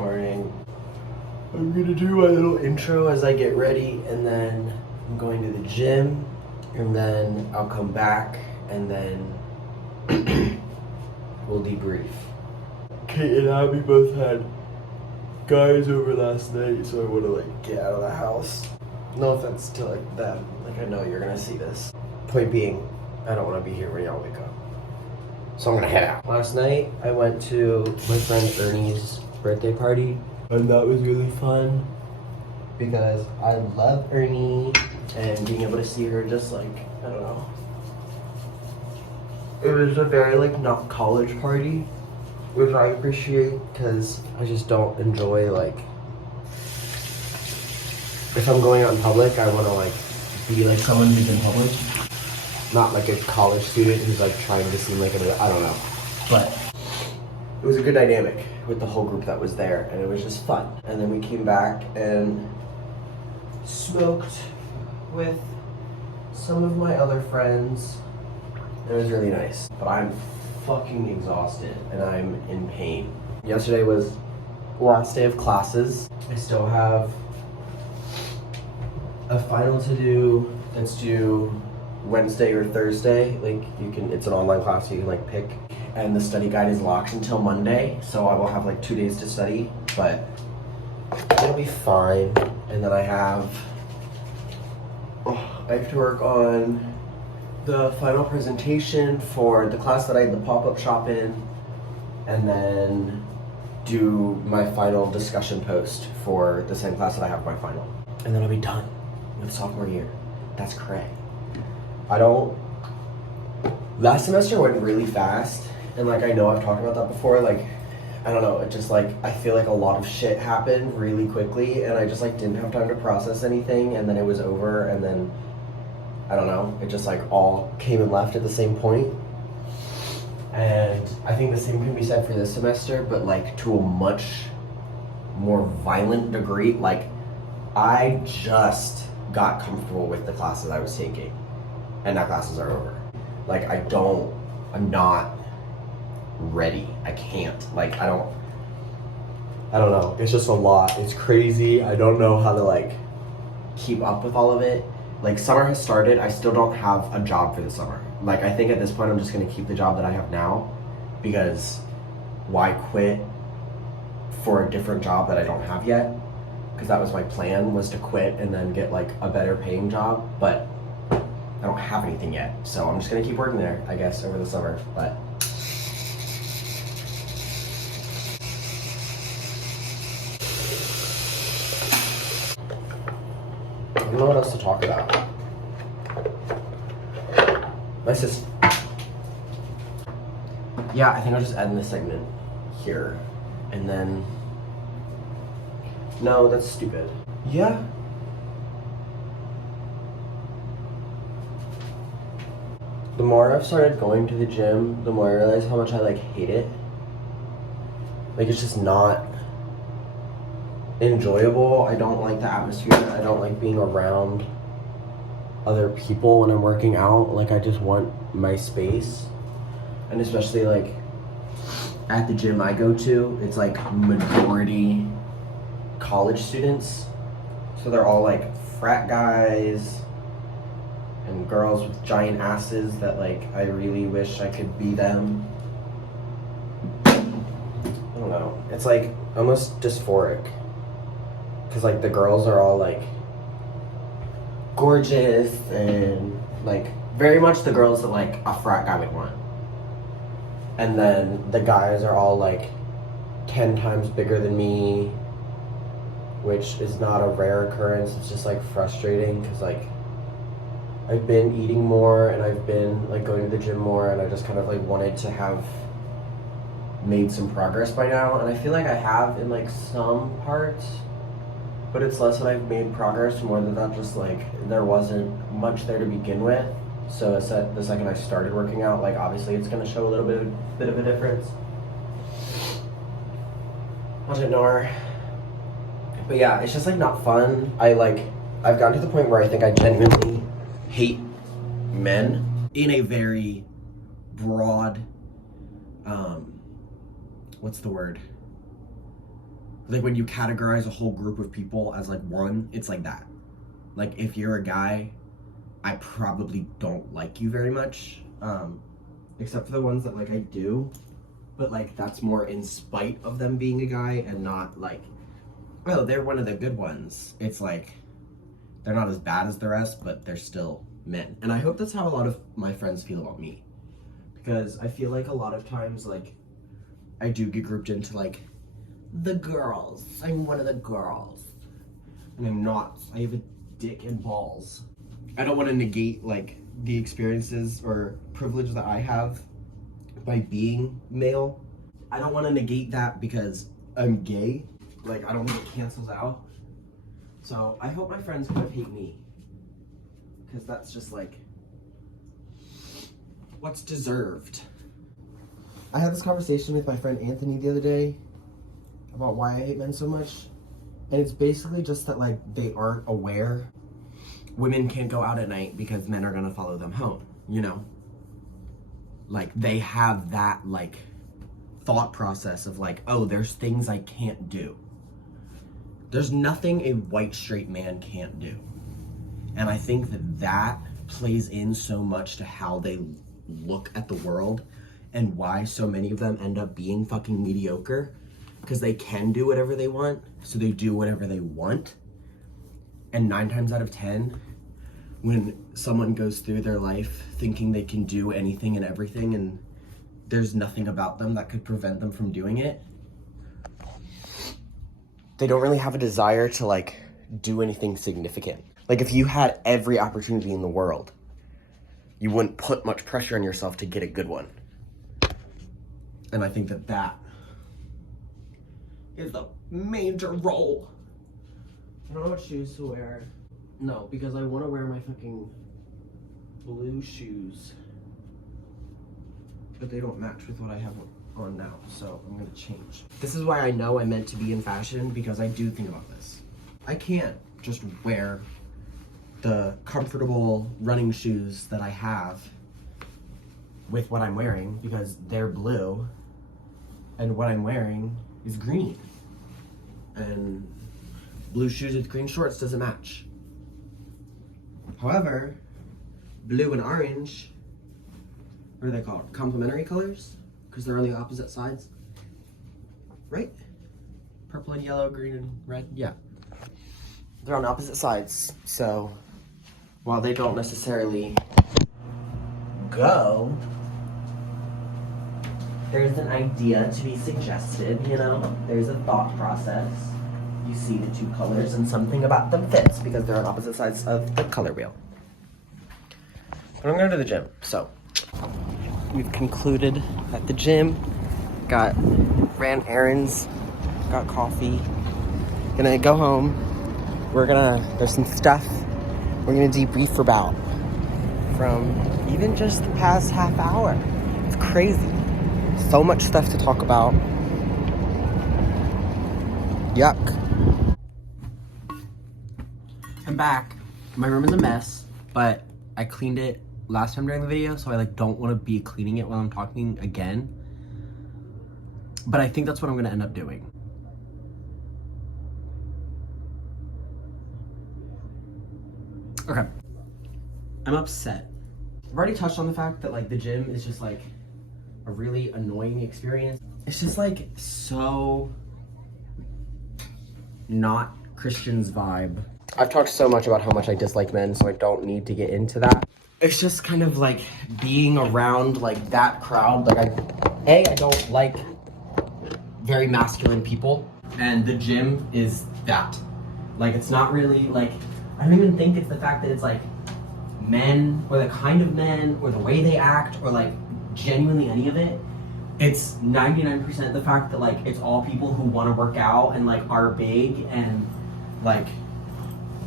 morning. I'm gonna do my little intro as I get ready, and then I'm going to the gym, and then I'll come back, and then we'll debrief. Kate and Abby both had guys over last night, so I want to get out of the house. No offense to them, I know you're gonna see this. Point being, I don't want to be here when y'all wake up. So I'm gonna head out. Last night, I went to my friend Ernie's birthday party, and that was really fun because I love Ernie, and being able to see her just I don't know. It was a very not college party, which I appreciate because I just don't enjoy if I'm going out in public, I want to be someone who's in public. Not a college student who's trying to seem like I don't know. But it was a good dynamic with the whole group that was there, and it was just fun. And then we came back and smoked with some of my other friends. It was really nice. But I'm fucking exhausted and I'm in pain. Yesterday was the last day of classes. I still have a final to do that's due Wednesday or Thursday. It's an online class, so you can pick. And the study guide is locked until Monday, so I will have 2 days to study, but it'll be fine. And then I have to work on the final presentation for the class that I had the pop-up shop in, and then do my final discussion post for the same class that I have my final. And then I'll be done with sophomore year. That's cray. Last semester went really fast, and I know I've talked about that before, I don't know, it just I feel a lot of shit happened really quickly, and I just didn't have time to process anything, and then it was over, and then, I don't know, it just all came and left at the same point. And I think the same can be said for this semester, but to a much more violent degree. I just got comfortable with the classes I was taking, and now classes are over. I'm not ready. I can't. I don't know. It's just a lot. It's crazy. I don't know how to keep up with all of it. Summer has started. I still don't have a job for the summer. I think at this point I'm just gonna keep the job that I have now, because why quit for a different job that I don't have yet? Because that was my plan, was to quit and then get a better paying job, but I don't have anything yet. So I'm just gonna keep working there, I guess, over the summer, but. I don't know what else to talk about. Let's just. Yeah, I think I'll just end this segment here. And then. No, that's stupid. Yeah. The more I've started going to the gym, the more I realize how much I hate it. It's just not enjoyable. I don't like the atmosphere. I don't like being around other people when I'm working out. I just want my space. And especially at the gym I go to, it's majority college students. So they're all frat guys and girls with giant asses that I really wish I could be them. I don't know. It's almost dysphoric. Cause the girls are all gorgeous and very much the girls that a frat guy would want. And then the guys are all 10 times bigger than me, which is not a rare occurrence. It's just frustrating because I've been eating more and I've been going to the gym more, and I just kind of wanted to have made some progress by now, and I feel I have in some parts, but it's less that I've made progress, more that just there wasn't much there to begin with. So the second I started working out, obviously it's gonna show a little bit of a difference. I'll just ignore. But yeah, it's just not fun. I've gotten to the point where I think I genuinely hate men in a very broad, what's the word? Like when you categorize a whole group of people as like one, it's like that. Like if you're a guy, I probably don't like you very much, except for the ones that like I do, but like that's more in spite of them being a guy and not like, oh, they're one of the good ones. It's like they're not as bad as the rest, but they're still men. And I hope that's how a lot of my friends feel about me, because I feel like a lot of times like I do get grouped into like the girls. I'm one of the girls, and I'm not. I have a dick and balls. I don't want to negate like the experiences or privilege that I have by being male. I don't want to negate that because I'm gay. Like, I don't think it cancels out. So I hope my friends kind of hate me, because that's just like what's deserved. I had this conversation with my friend Anthony the other day about why I hate men so much, and it's basically just that like they aren't aware women can't go out at night because men are gonna follow them home, you know? Like they have that like thought process of like, oh, there's things I can't do. There's nothing a white straight man can't do. And I think that that plays in so much to how they look at the world and why so many of them end up being fucking mediocre, because they can do whatever they want, so they do whatever they want. And 9 times out of 10, when someone goes through their life thinking they can do anything and everything and there's nothing about them that could prevent them from doing it, they don't really have a desire to like do anything significant. Like if you had every opportunity in the world, you wouldn't put much pressure on yourself to get a good one. And I think that that is a major role. I don't know what shoes to wear. No, because I want to wear my fucking blue shoes, but they don't match with what I have on now, so I'm gonna change. This is why I know I meant to be in fashion, because I do think about this. I can't just wear the comfortable running shoes that I have with what I'm wearing, because they're blue and what I'm wearing is green, and blue shoes with green shorts doesn't match. However, blue and orange, what are they called? Complementary colors? Because they're on the opposite sides, right? Purple and yellow, green and red, yeah. They're on opposite sides, so while they don't necessarily go, there's an idea to be suggested, you know? There's a thought process. You see the two colors and something about them fits because they're on opposite sides of the color wheel. But I'm going to the gym, so we've concluded at the gym. Ran errands, got coffee. Gonna go home. There's some stuff we're gonna debrief about from even just the past half hour. It's crazy. So much stuff to talk about. Yuck. I'm back. My room is a mess, but I cleaned it last time during the video, so I like don't want to be cleaning it while I'm talking again. But I think that's what I'm gonna end up doing. Okay. I'm upset. I've already touched on the fact that like the gym is just like a really annoying experience. It's just like so not Christian's vibe. I've talked so much about how much I dislike men, so I don't need to get into that. It's just kind of like being around like that crowd. Like I don't like very masculine people, and the gym is that. Like it's not really like, I don't even think it's the fact that it's like men or the kind of men or the way they act or like genuinely any of it. It's 99% the fact that like it's all people who want to work out and like are big and like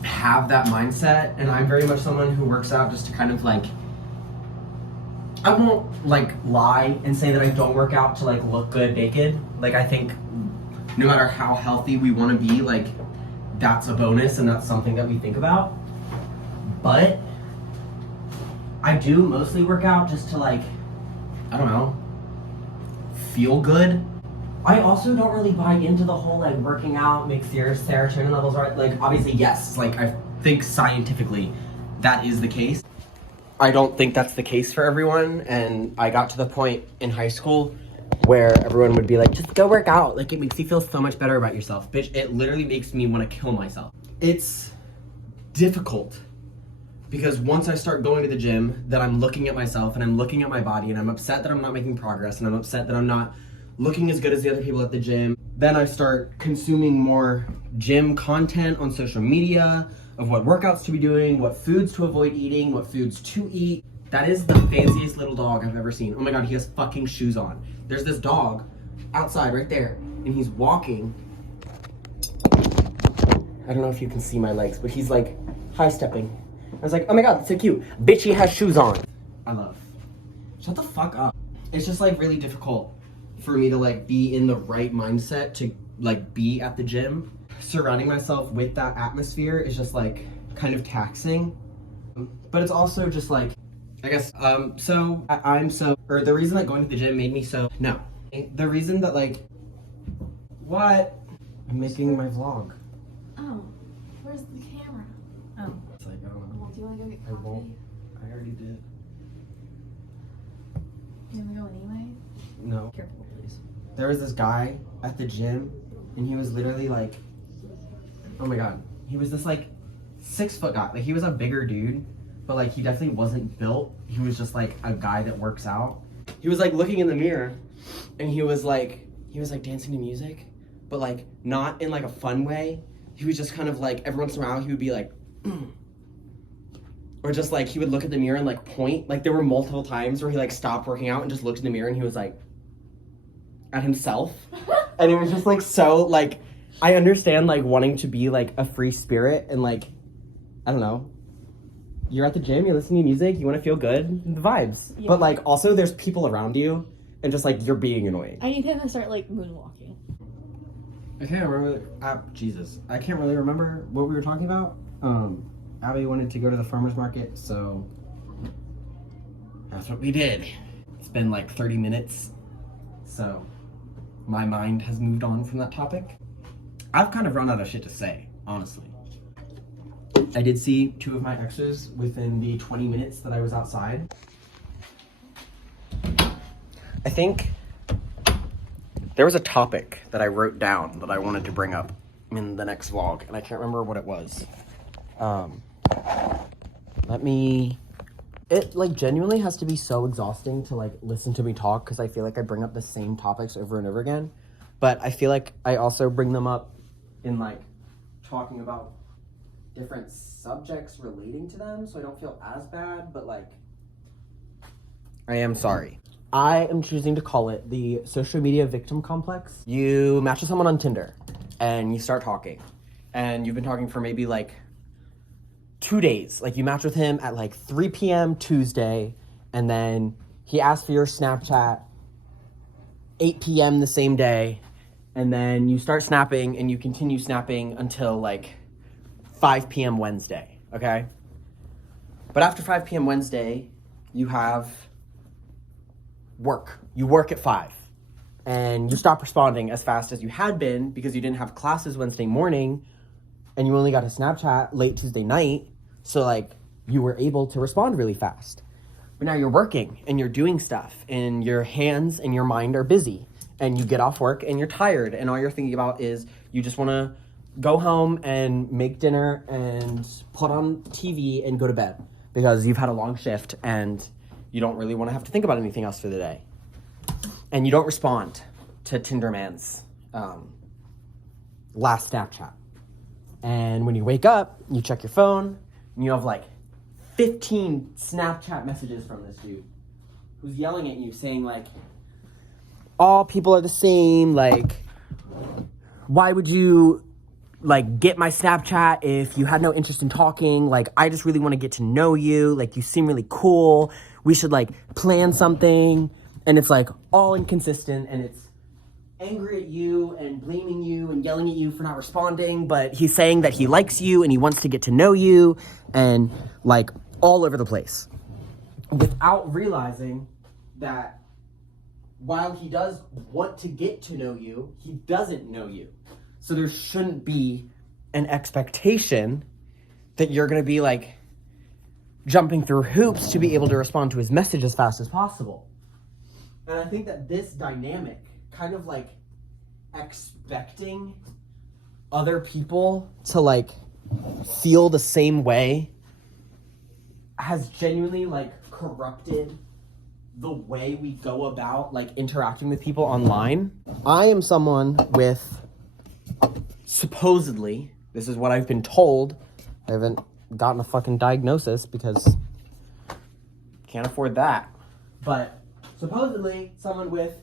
have that mindset. And I'm very much someone who works out just to kind of like, I won't like lie and say that I don't work out to like look good naked. Like I think no matter how healthy we want to be, like that's a bonus and that's something that we think about. But I do mostly work out just to like, I don't know, feel good. I also don't really buy into the whole like working out makes your serotonin levels right. Like obviously yes, like I think scientifically that is the case. I don't think that's the case for everyone, and I got to the point in high school where everyone would be like, just go work out. Like it makes you feel so much better about yourself. Bitch, it literally makes me want to kill myself. It's difficult because once I start going to the gym, then I'm looking at myself and I'm looking at my body and I'm upset that I'm not making progress and I'm upset that I'm not looking as good as the other people at the gym. Then I start consuming more gym content on social media of what workouts to be doing, what foods to avoid eating, what foods to eat. That is the fanciest little dog I've ever seen. Oh my God, he has fucking shoes on. There's this dog outside right there and he's walking. I don't know if you can see my legs, but he's like high stepping. I was like, oh my God, that's so cute. Bitch, he has shoes on. I love. Shut the fuck up. It's just like really difficult for me to like be in the right mindset to like be at the gym. Surrounding myself with that atmosphere is just like kind of taxing. But it's also just like, I guess, the reason that going to the gym made me so, no. The reason that like, what? I'm making my vlog. Oh, where's the camera? Oh. It's like, I don't know. Well, do you want to go get I coffee? won't. I already did. You want to go anyway? No. Careful, please. There was this guy at the gym and he was literally like, oh my God. He was this like 6 foot guy. Like he was a bigger dude, but like he definitely wasn't built. He was just like a guy that works out. He was like looking in the mirror and he was like dancing to music, but like not in like a fun way. He was just kind of like, every once in a while he would be like, or just like he would look at the mirror and like point. Like there were multiple times where he like stopped working out and just looked in the mirror and he was like at himself. And it was just like so like, I understand like wanting to be like a free spirit and like, I don't know. You're at the gym, you're listening to music, you want to feel good, the vibes. Yeah. But like also there's people around you and just like you're being annoying. I need him to start like moonwalking. I can't remember. Jesus, I can't really remember what we were talking about. Abby wanted to go to the farmer's market, so that's what we did. It's been like 30 minutes, so my mind has moved on from that topic. I've kind of run out of shit to say, honestly. I did see 2 of my exes within the 20 minutes that I was outside. I think there was a topic that I wrote down that I wanted to bring up in the next vlog, and I can't remember what it was. It like genuinely has to be so exhausting to like listen to me talk because I feel like I bring up the same topics over and over again. But I feel like I also bring them up in like talking about different subjects relating to them, so I don't feel as bad, but like, I am sorry. I am choosing to call it the social media victim complex. You match with someone on Tinder and you start talking and you've been talking for maybe like 2 days. Like you match with him at like 3 p.m. Tuesday and then he asks for your Snapchat 8 p.m. the same day, and then you start snapping and you continue snapping until like 5 p.m. Wednesday, okay? But after 5 p.m. Wednesday, you have work. You work at 5 and you stop responding as fast as you had been because you didn't have classes Wednesday morning and you only got a Snapchat late Tuesday night. So like you were able to respond really fast. But now you're working and you're doing stuff and your hands and your mind are busy and you get off work and you're tired and all you're thinking about is you just want to go home and make dinner and put on TV and go to bed because you've had a long shift and you don't really want to have to think about anything else for the day. And you don't respond to Tinder Man's last Snapchat. And when you wake up, you check your phone, and you have like 15 Snapchat messages from this dude who's yelling at you saying like, all people are the same, like, why would you like get my Snapchat if you had no interest in talking? Like, I just really want to get to know you. Like, you seem really cool. We should like plan something. And it's like all inconsistent and it's angry at you and blaming you and yelling at you for not responding. But he's saying that he likes you and he wants to get to know you and like all over the place without realizing that while he does want to get to know you, he doesn't know you. So there shouldn't be an expectation that you're gonna be like jumping through hoops to be able to respond to his message as fast as possible. And I think that this dynamic, kind of like expecting other people to like feel the same way, has genuinely like corrupted the way we go about like interacting with people online. I am someone with, supposedly, this is what I've been told, I haven't gotten a fucking diagnosis because can't afford that, but supposedly someone with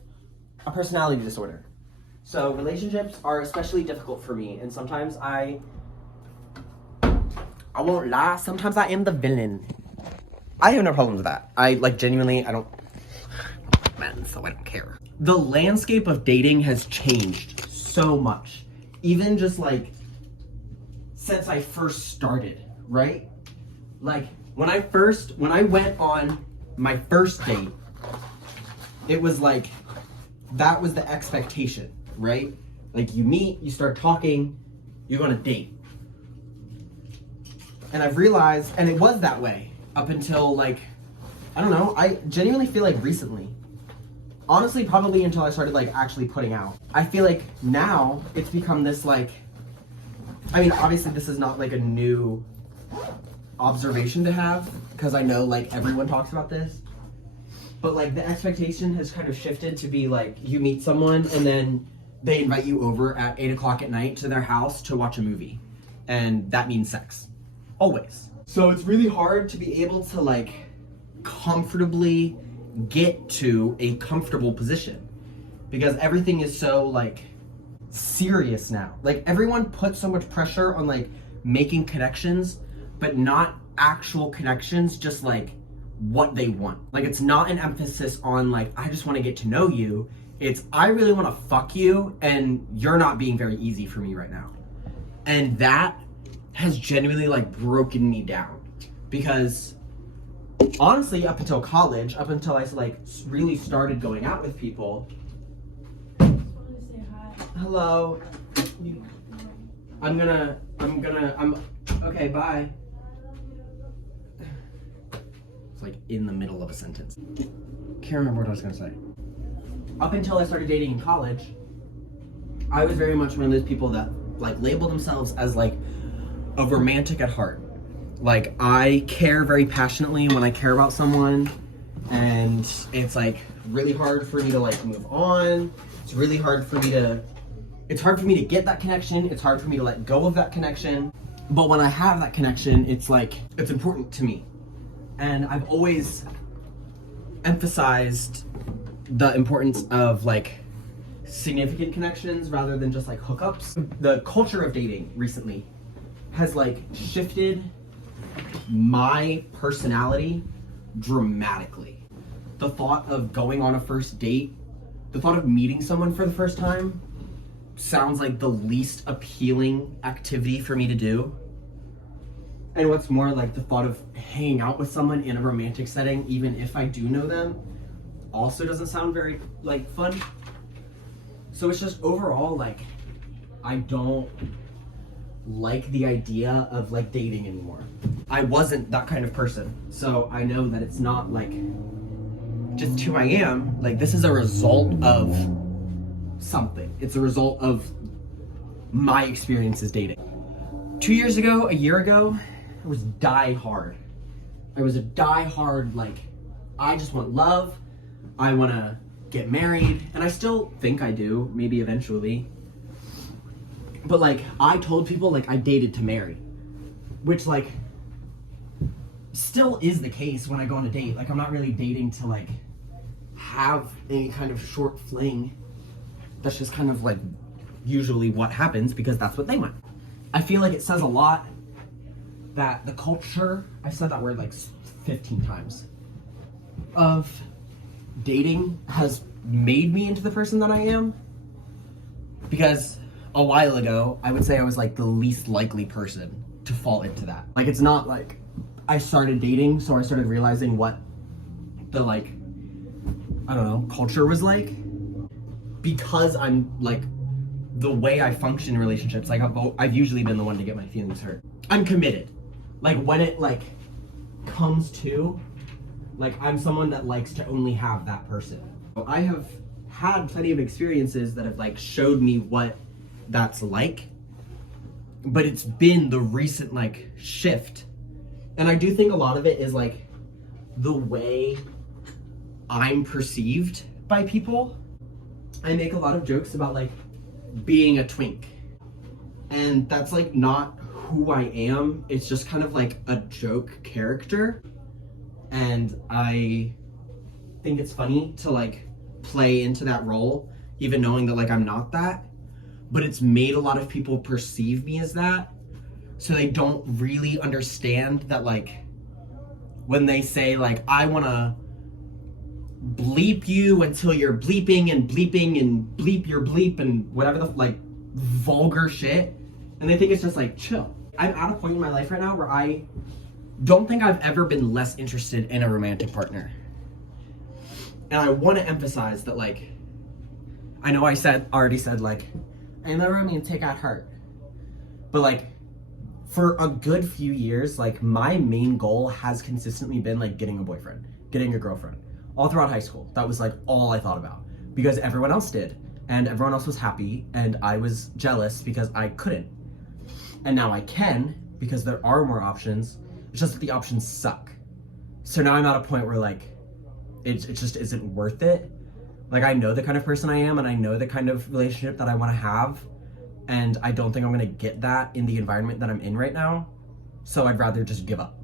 a personality disorder. So relationships are especially difficult for me, and sometimes I won't lie, sometimes I am the villain. I have no problem with that. I like genuinely, I don't, man, so I don't care. The landscape of dating has changed so much. Even just like since I first started, right? Like when I went on my first date, it was like, that was the expectation, right? Like you meet, you start talking, you're gonna date. And I've realized, and it was that way up until like, I don't know, I genuinely feel like recently, honestly, probably until I started like actually putting out. I feel like now it's become this like, I mean, obviously this is not like a new observation to have, because I know like everyone talks about this, but like the expectation has kind of shifted to be like, you meet someone and then they invite you over at 8 o'clock at night to their house to watch a movie. And that means sex. Always. So it's really hard to be able to like comfortably get to a comfortable position, because everything is so like serious now. Like everyone puts so much pressure on like making connections, but not actual connections, just like what they want. Like it's not an emphasis on like, I just want to get to know you. It's, I really want to fuck you and you're not being very easy for me right now. And that has genuinely like broken me down, because honestly, up until college, up until I like really started going out with people. Hello. I'm okay, bye. It's like in the middle of a sentence. Can't remember what I was gonna say. Up until I started dating in college, I was very much one of those people that like label themselves as like a romantic at heart. Like I care very passionately when I care about someone, and it's like really hard for me to like move on. It's really hard for me to, it's hard for me to get that connection. It's hard for me to let go of that connection. But when I have that connection, it's like, it's important to me. And I've always emphasized the importance of like significant connections rather than just like hookups. The culture of dating recently has like shifted my personality dramatically. The thought of going on a first date, the thought of meeting someone for the first time sounds like the least appealing activity for me to do. And what's more, like the thought of hanging out with someone in a romantic setting, even if I do know them, also doesn't sound very like fun. So it's just overall like, I don't like the idea of like dating anymore. I wasn't that kind of person, so I know that it's not like just who I am. Like this is a result of something. It's a result of my experiences dating. 2 years ago, a year ago, I was die hard. I was a die hard, like, I just want love. I want to get married, and I still think I do, maybe eventually. But like, I told people like I dated to marry, which like still is the case when I go on a date. Like I'm not really dating to like have any kind of short fling. That's just kind of like usually what happens because that's what they want. I feel like it says a lot that the culture, I've said that word like 15 times, of dating has made me into the person that I am. Because a while ago, I would say I was like the least likely person to fall into that. Like it's not like I started dating, so I started realizing what the like, I don't know, culture was like. Because I'm like, the way I function in relationships, like I've usually been the one to get my feelings hurt. I'm committed. Like when it like comes to, like I'm someone that likes to only have that person. I have had plenty of experiences that have like showed me what that's like, but it's been the recent like shift. And I do think a lot of it is like the way I'm perceived by people. I make a lot of jokes about like being a twink, and that's like not who I am. It's just kind of like a joke character, and I think it's funny to like play into that role even knowing that like I'm not that, but it's made a lot of people perceive me as that, so they don't really understand that like when they say like I want to bleep you until you're bleeping and bleep your bleep and whatever the like vulgar shit, and they think it's just like chill. I'm at a point in my life right now where I don't think I've ever been less interested in a romantic partner, and I want to emphasize that like I know I already said like I'm a romantic at heart, but like for a good few years like my main goal has consistently been like getting a boyfriend, getting a girlfriend. All throughout high school, that was like all I thought about, because everyone else did, and everyone else was happy, and I was jealous because I couldn't. And now I can, because there are more options. It's just that the options suck. So now I'm at a point where like it just isn't worth it. Like I know the kind of person I am, and I know the kind of relationship that I want to have, and I don't think I'm gonna get that in the environment that I'm in right now. So I'd rather just give up.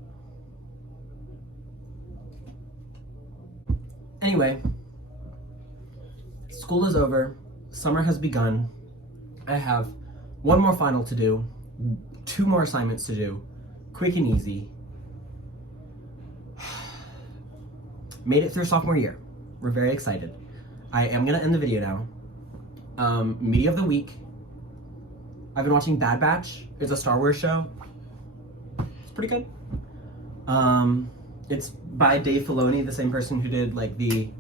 Anyway, school is over, summer has begun. I have one more final to do, 2 more assignments to do, quick and easy. Made it through sophomore year. We're very excited. I am gonna end the video now. Media of the week. I've been watching Bad Batch. It's a Star Wars show. It's pretty good. It's by Dave Filoni, the same person who did like the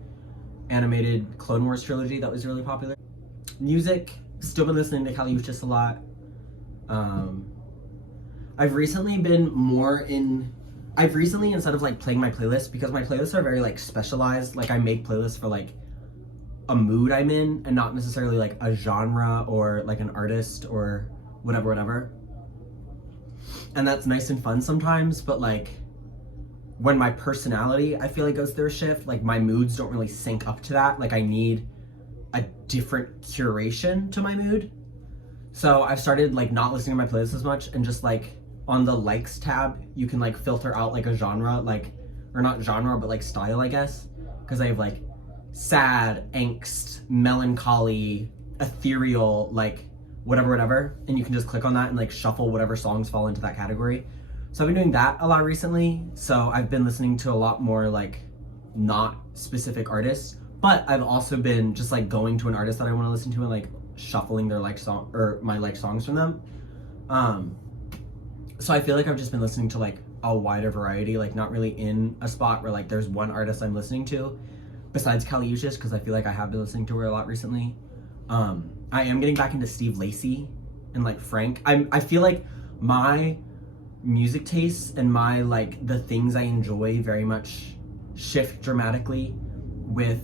animated Clone Wars trilogy that was really popular. Music, still been listening to Kaliuchis a lot. I've recently instead of like playing my playlist, because my playlists are very like specialized, like I make playlists for like a mood I'm in and not necessarily like a genre or like an artist or whatever. And that's nice and fun sometimes, but like when my personality I feel like goes through a shift, like my moods don't really sync up to that. Like I need a different curation to my mood. So I've started like not listening to my playlist as much, and just like on the likes tab you can like filter out like a genre, like, or not genre but like style I guess, because I have like sad, angst, melancholy, ethereal, like whatever, and you can just click on that and like shuffle whatever songs fall into that category. So I've been doing that a lot recently. So I've been listening to a lot more like not specific artists, but I've also been just like going to an artist that I want to listen to and like shuffling their like song or my like songs from them. So I feel like I've just been listening to like a wider variety, like not really in a spot where like there's one artist I'm listening to besides Kaliuchis, because I feel like I have been listening to her a lot recently. I am getting back into Steve Lacy and like Frank. I feel like my music tastes and my like the things I enjoy very much shift dramatically with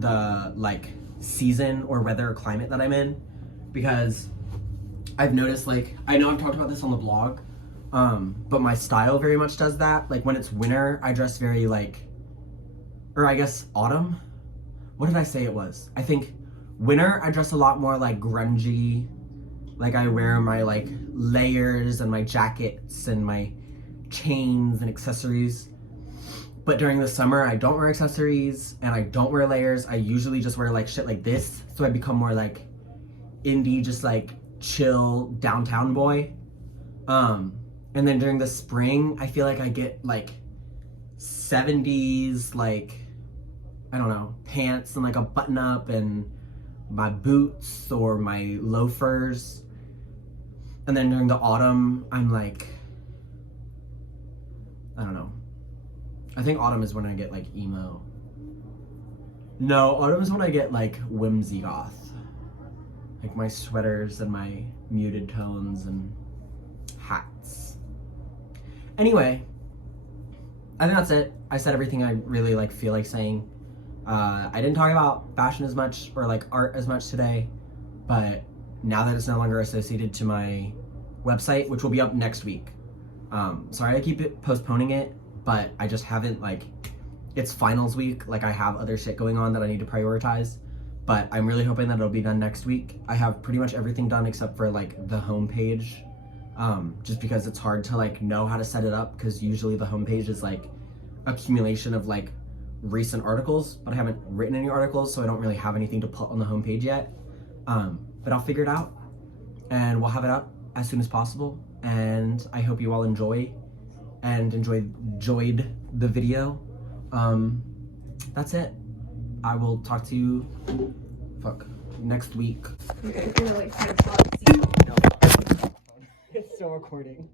the like season or weather or climate that I'm in, because I've noticed, like, I know I've talked about this on the blog, but my style very much does that. Like when it's winter I dress very like, or I guess autumn, what did I say it was? I think winter I dress a lot more like grungy. Like I wear my like layers and my jackets and my chains and accessories. But during the summer I don't wear accessories and I don't wear layers. I usually just wear like shit like this. So I become more like indie, just like chill downtown boy. And then during the spring I feel like I get like 70s, like, I don't know, pants and like a button up and my boots or my loafers. And then during the autumn, I'm like, I don't know. I think autumn is when I get like emo. No, autumn is when I get like whimsy goth. Like my sweaters and my muted tones and hats. Anyway, I think that's it. I said everything I really like feel like saying. I didn't talk about fashion as much or like art as much today, but now that it's no longer associated to my website, which will be up next week. Sorry I keep postponing it, but I just haven't like, it's finals week. Like I have other shit going on that I need to prioritize, but I'm really hoping that it'll be done next week. I have pretty much everything done except for like the homepage, just because it's hard to like know how to set it up, because usually the homepage is like accumulation of like recent articles, but I haven't written any articles, so I don't really have anything to put on the homepage yet. But I'll figure it out and we'll have it up as soon as possible. And I hope you all enjoyed the video. That's it. I will talk to you next week. Okay, I'm gonna like try to pause. No, it's still recording.